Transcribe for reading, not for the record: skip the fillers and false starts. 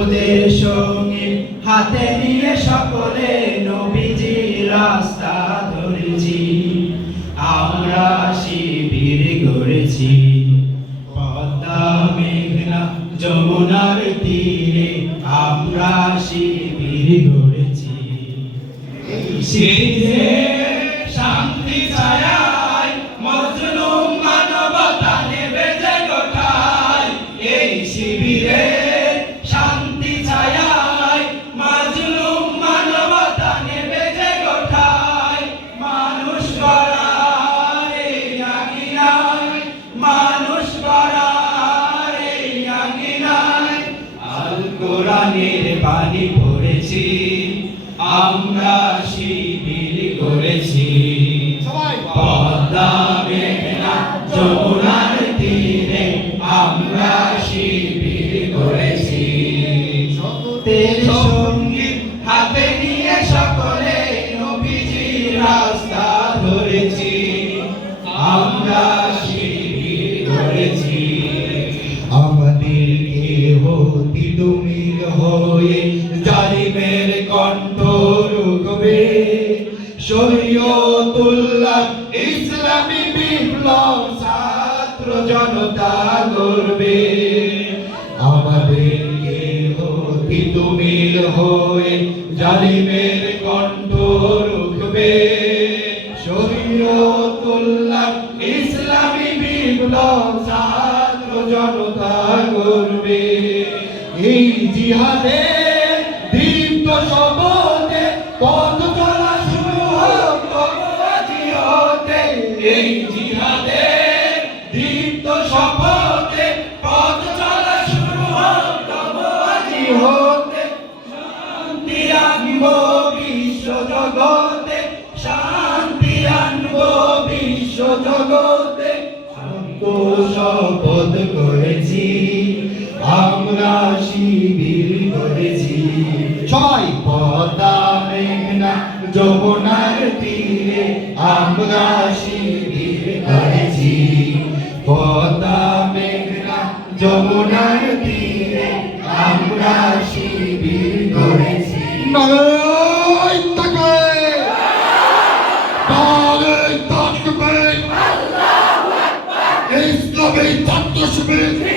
ওদের সঙ্গে হাতে নিয়ে সকলে নবীজির রাস্তা ধরেছি। আমরা শিবির গড়েছি পদ্মা মেঘনা যমুনার তীরে, আমরা শিবির গড়েছি। শিবিরে শান্তি ছায়ায় মজলুম মানবতা নেবে যে কোথায়। এই শিবিরে শান্তি ছায়ায় মজলুম মানবতা নেবে যে কোথায়। মানুষ গড়ার এই আঙিনায়, মানুষ গড়ার এই আঙিনায় আল কোরআনের বাণী পড়েছি। আমরা শিবির করেছি পদ্মা মেঘনা যমুনার তীরে, আমরা শিবির করেছি। তের সঙ্গী হাতে নিয়ে সকলে নবীজির রাস্তা ধরেছি। আমরা শিবির করেছি। আমাদেরকে হতি তুমি হয়ে জালিমের কণ্ঠ রুখবে। শরীয়তুল্লাহ ইসলামী বিপ্লব ছাত্র জনতা করবে। আমাদেরকে হতি তুমি হয়ে জালিমের কণ্ঠ রুখবে। শরীয়তুল্লাহ ইসলামী বিপ্লব ছাত্র জনতা করবে। এই জিহাদে দীপ্ত শপথে পথ চলা শুরু হোক আজি হতে। এই জিহাদে দীপ্ত শপথে পথ চলা শুরু হোক আজি হতে। শান্তি আনব বিশ্ব জগতে, শান্তি আনব বিশ্ব জগতে। শপথ করেছি, আমরা শিবির করেছি। সবাই পদ্মা মেঘনা যমুনার তীরে, আমরা শিবির করেছি। পদ্মা মেঘনা যমুনার তীরে, আমরা শিবির করেছি। নারায়ে তাকবীর, নারায়ে তাকবীর, ইসলামী ছাত্র শিবির।